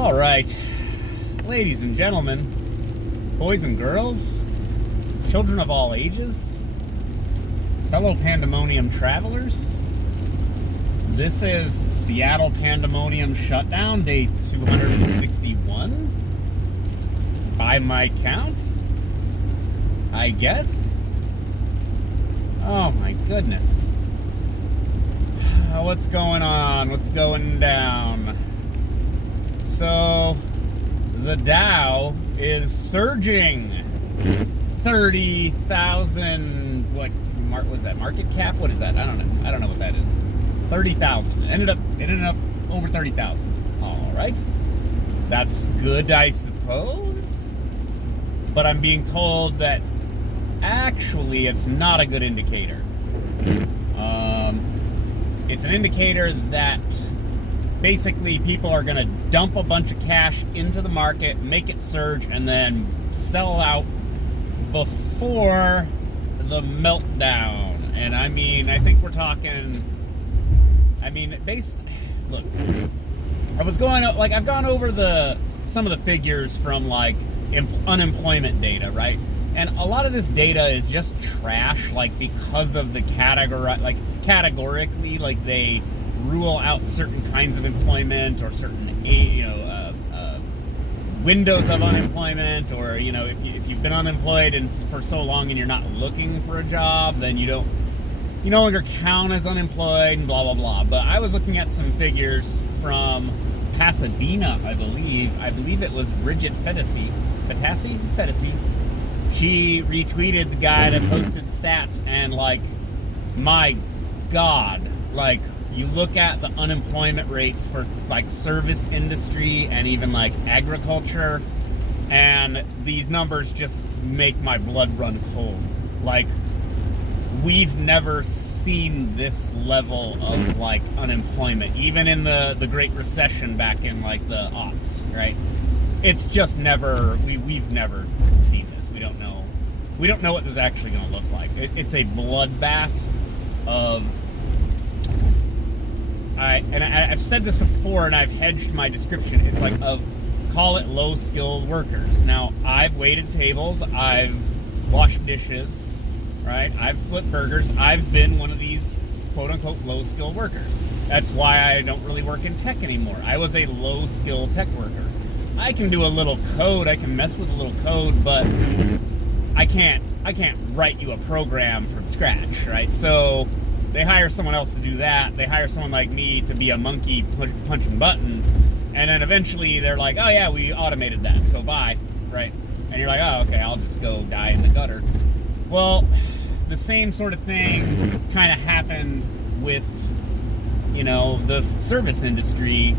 All right, ladies and gentlemen, boys and girls, children of all ages, fellow Pandemonium travelers, this is Seattle Pandemonium Shutdown, day 261, by my count, I guess. Oh my goodness. What's going on? What's going down? So, the Dow is surging 30,000, what was that, market cap? What is that? I don't know what that is. 30,000. It ended up over 30,000. All right. That's good, I suppose. But I'm being told that actually it's not a good indicator. It's an indicator that basically people are going to dump a bunch of cash into the market, make it surge, and then sell out before the meltdown. And I mean, I think we're talking, look, I've gone over some of the figures from like unemployment data, right? And a lot of this data is just trash, like because of the categorically, like they rule out certain kinds of employment or certain, windows of unemployment, or if you've been unemployed and for so long and you're not looking for a job, then you no longer count as unemployed and blah blah blah. But I was looking at some figures from Pasadena, I believe it was Bridget Fetisi. She retweeted the guy that posted stats, and like, my God, like, you look at the unemployment rates for like service industry and even like agriculture, and these numbers just make my blood run cold. Like, we've never seen this level of like unemployment, even in the Great Recession back in like the aughts, right? It's just never, we've never seen this. We don't know what this is actually going to look like. It's a bloodbath of, I've said this before and I've hedged my description. It's like call it low-skilled workers. Now, I've waited tables, I've washed dishes, right? I've flipped burgers. I've been one of these quote-unquote low-skilled workers. That's why I don't really work in tech anymore. I was a low-skill tech worker. I can do a little code, I can mess with a little code, but I can't write you a program from scratch, right? So they hire someone else to do that. They hire someone like me to be a monkey punching buttons, and then eventually they're like, oh yeah, we automated that, so bye, right? And you're like, oh, okay, I'll just go die in the gutter. Well, the same sort of thing kind of happened with, the service industry,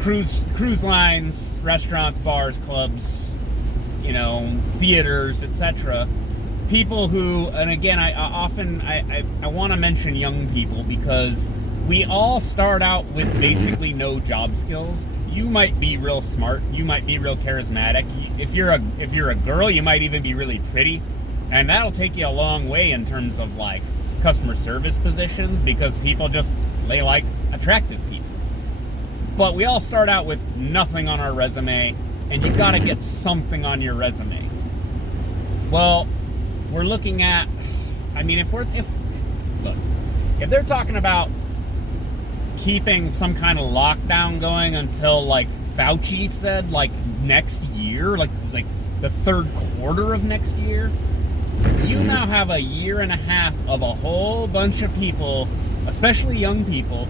cruise lines, restaurants, bars, clubs, theaters, etc. People who, and again, I want to mention young people, because we all start out with basically no job skills. You might be real smart, you might be real charismatic. If you're a girl, you might even be really pretty, and that'll take you a long way in terms of like customer service positions, because they like attractive people. But we all start out with nothing on our resume, and you got to get something on your resume. Well, we're looking at, if they're talking about keeping some kind of lockdown going until, like Fauci said, like next year, like the third quarter of next year, you now have a year and a half of a whole bunch of people, especially young people,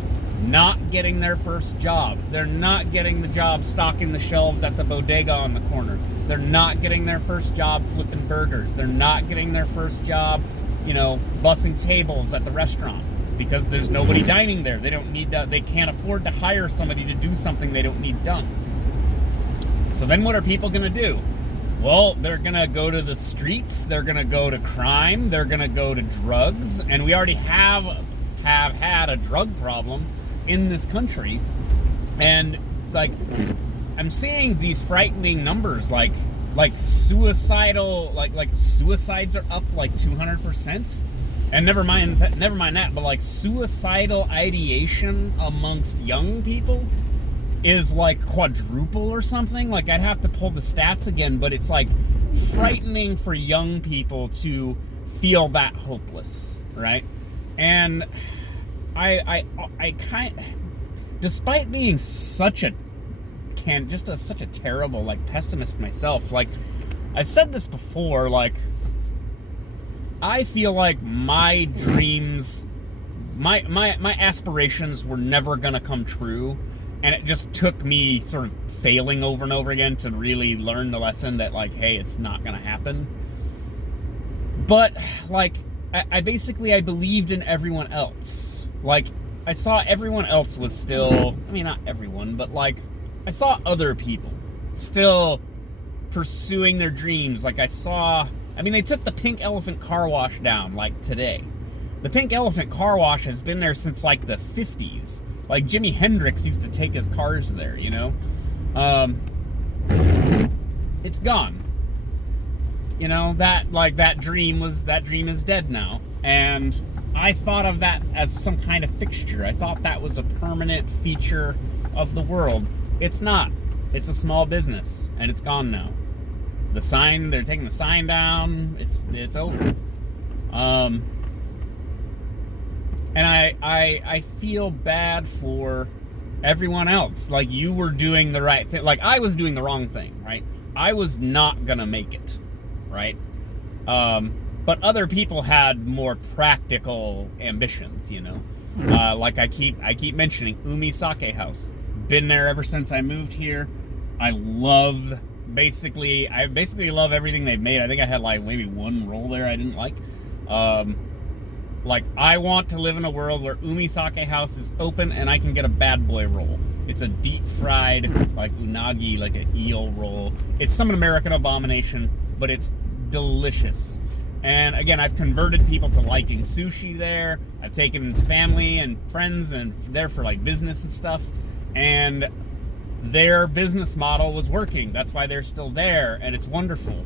not getting their first job. They're not getting the job stocking the shelves at the bodega on the corner. They're not getting their first job flipping burgers. They're not getting their first job, bussing tables at the restaurant, because there's nobody dining there. They can't afford to hire somebody to do something they don't need done. So then what are people going to do? Well, they're going to go to the streets. They're going to go to crime. They're going to go to drugs. And we already have had a drug problem in this country, and like, I'm seeing these frightening numbers, like suicidal, like suicides are up like 200%, and never mind that, but like suicidal ideation amongst young people is like quadruple or something. Like, I'd have to pull the stats again, but it's like frightening for young people to feel that hopeless, right? And I kind, despite being such a terrible like pessimist myself, like I've said this before, like I feel like my dreams, my aspirations were never gonna come true, and it just took me sort of failing over and over again to really learn the lesson that, like, hey, it's not gonna happen. But like I believed in everyone else. Like, I saw everyone else was still, I mean, not everyone, but like I saw other people still pursuing their dreams. Like, they took the Pink Elephant car wash down, like, today. The Pink Elephant car wash has been there since, like, the 50s. Like, Jimi Hendrix used to take his cars there, you know? It's gone. You know, that dream is dead now. And I thought of that as some kind of fixture. I thought that was a permanent feature of the world. It's not. It's a small business, and it's gone now. The sign, they're taking the sign down. It's over. And I feel bad for everyone else. Like, you were doing the right thing. Like, I was doing the wrong thing, right? I was not gonna make it, right? But other people had more practical ambitions, you know? Like I keep mentioning Umi Sake House. Been there ever since I moved here. I basically love everything they've made. I think I had like maybe one roll there I didn't like. Like, I want to live in a world where Umi Sake House is open and I can get a bad boy roll. It's a deep fried, like unagi, like an eel roll. It's some American abomination, but it's delicious. And again, I've converted people to liking sushi there. I've taken family and friends and there for like business and stuff. And their business model was working. That's why they're still there, and it's wonderful.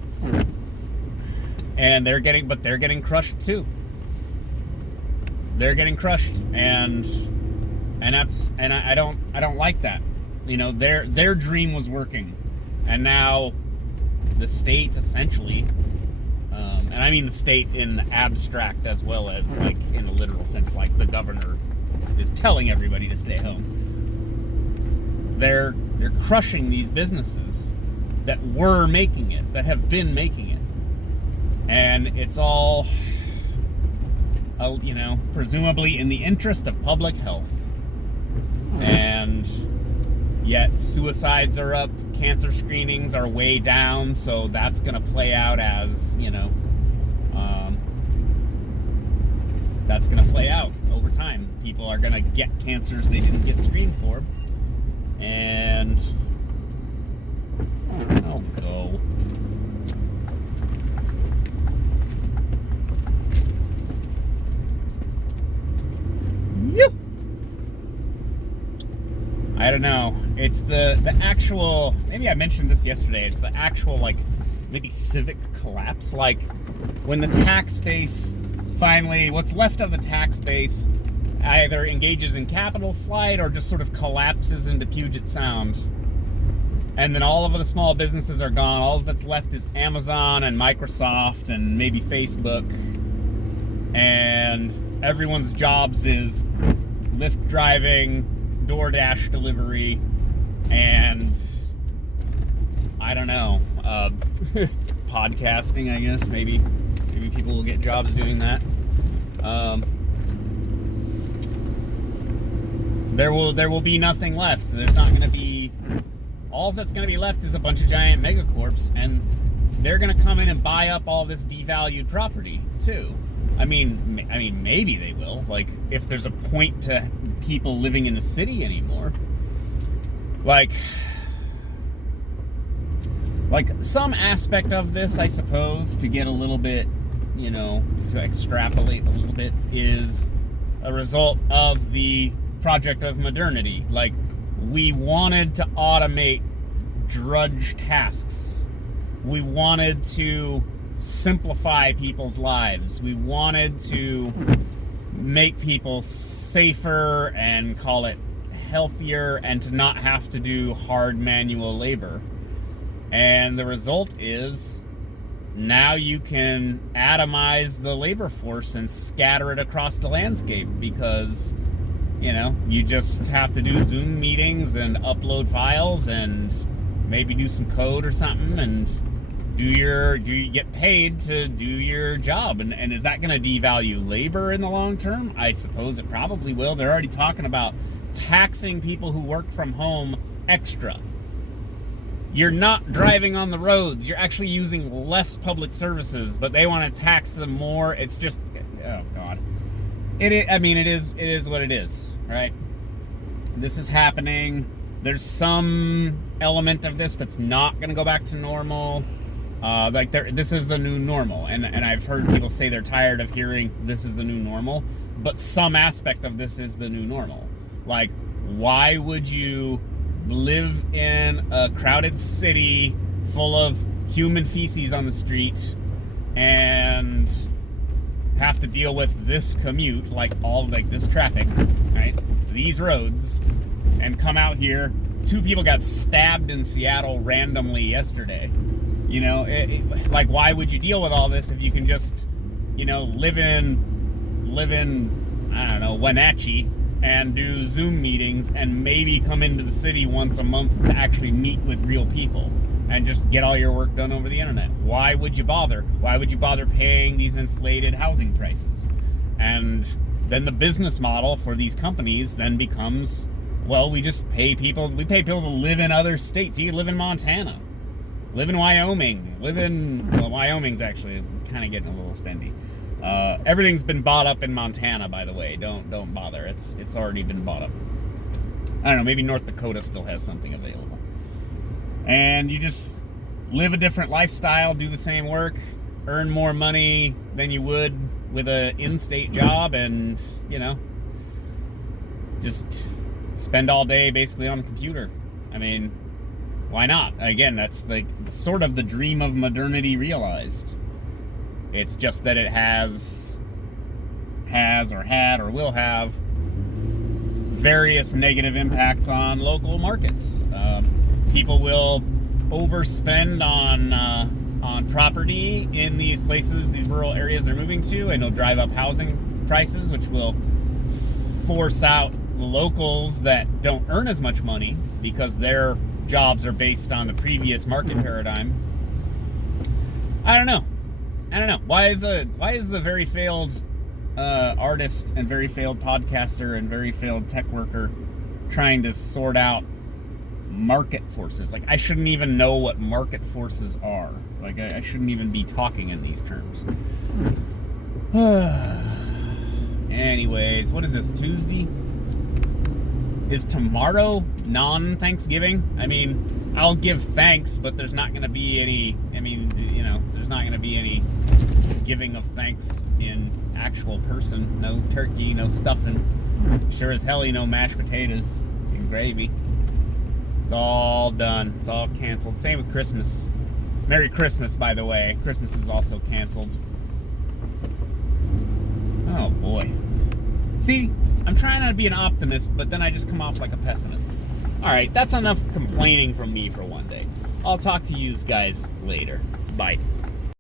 And they're getting crushed too. They're getting crushed, and I don't like that. You know, their dream was working, and now the state essentially, and I mean the state in the abstract as well as like in a literal sense, like the governor is telling everybody to stay home. They're crushing these businesses that were making it, that have been making it, and it's all, you know, presumably in the interest of public health. And yet suicides are up, cancer screenings are way down, so that's going to play out as, you know, that's going to play out over time. People are going to get cancers they didn't get screened for. And I'll go. I don't know. It's the actual, maybe I mentioned this yesterday, it's the actual, like, maybe civic collapse. Like, when the tax base finally, what's left of the tax base either engages in capital flight or just sort of collapses into Puget Sound. And then all of the small businesses are gone. All that's left is Amazon and Microsoft and maybe Facebook. And everyone's jobs is Lyft driving, DoorDash delivery, and I don't know, podcasting, I guess. Maybe people will get jobs doing that. There will be nothing left. There's not going to be, all that's going to be left is a bunch of giant megacorps, and they're going to come in and buy up all this devalued property too. I mean, maybe they will. Like, if there's a point to people living in the city anymore. Like some aspect of this, I suppose, to get a little bit, you know, to extrapolate a little bit, is a result of the project of modernity. Like, we wanted to automate drudge tasks. We wanted to simplify people's lives. We wanted to make people safer and call it healthier and to not have to do hard manual labor. And the result is now you can atomize the labor force and scatter it across the landscape because, you just have to do Zoom meetings and upload files and maybe do some code or something and do you get paid to do your job. And is that going to devalue labor in the long term? I suppose it probably will. They're already talking about taxing people who work from home extra. You're not driving on the roads. You're actually using less public services, but they want to tax them more. It's just, oh God. It is what it is, right? This is happening. There's some element of this that's not going to go back to normal. This is the new normal. And I've heard people say they're tired of hearing this is the new normal, but some aspect of this is the new normal. Like, why would you live in a crowded city full of human feces on the street and have to deal with this commute, this traffic, right? These roads, and come out here. 2 people got stabbed in Seattle randomly yesterday. Why would you deal with all this if you can just, live in, I don't know, Wenatchee and do Zoom meetings and maybe come into the city once a month to actually meet with real people and just get all your work done over the internet? Why would you bother? Why would you bother paying these inflated housing prices? And then the business model for these companies then becomes, well, we pay people to live in other states. You live in Montana, live in Wyoming, Wyoming's actually kind of getting a little spendy. Everything's been bought up in Montana, by the way. Don't bother. It's already been bought up. I don't know, maybe North Dakota still has something available. And you just live a different lifestyle, do the same work, earn more money than you would with an in-state job, and, just spend all day basically on the computer. I mean, why not? Again, that's sort of the dream of modernity realized. It's just that it has or had or will have various negative impacts on local markets. People will overspend on property in these places, these rural areas they're moving to, and it'll drive up housing prices, which will force out locals that don't earn as much money because their jobs are based on the previous market paradigm. I don't know. Why is the very failed artist and very failed podcaster and very failed tech worker trying to sort out market forces? I shouldn't even know what market forces are. I shouldn't even be talking in these terms. Anyways, what is this, Tuesday? Is tomorrow non-Thanksgiving? I mean, I'll give thanks, but there's not going to be any, there's not going to be any giving of thanks in actual person. No turkey, no stuffing. Sure as hell, no mashed potatoes and gravy. It's all done. It's all canceled. Same with Christmas. Merry Christmas, by the way. Christmas is also canceled. Oh, boy. See, I'm trying not to be an optimist, but then I just come off like a pessimist. All right, that's enough complaining from me for one day. I'll talk to you guys later. Bye.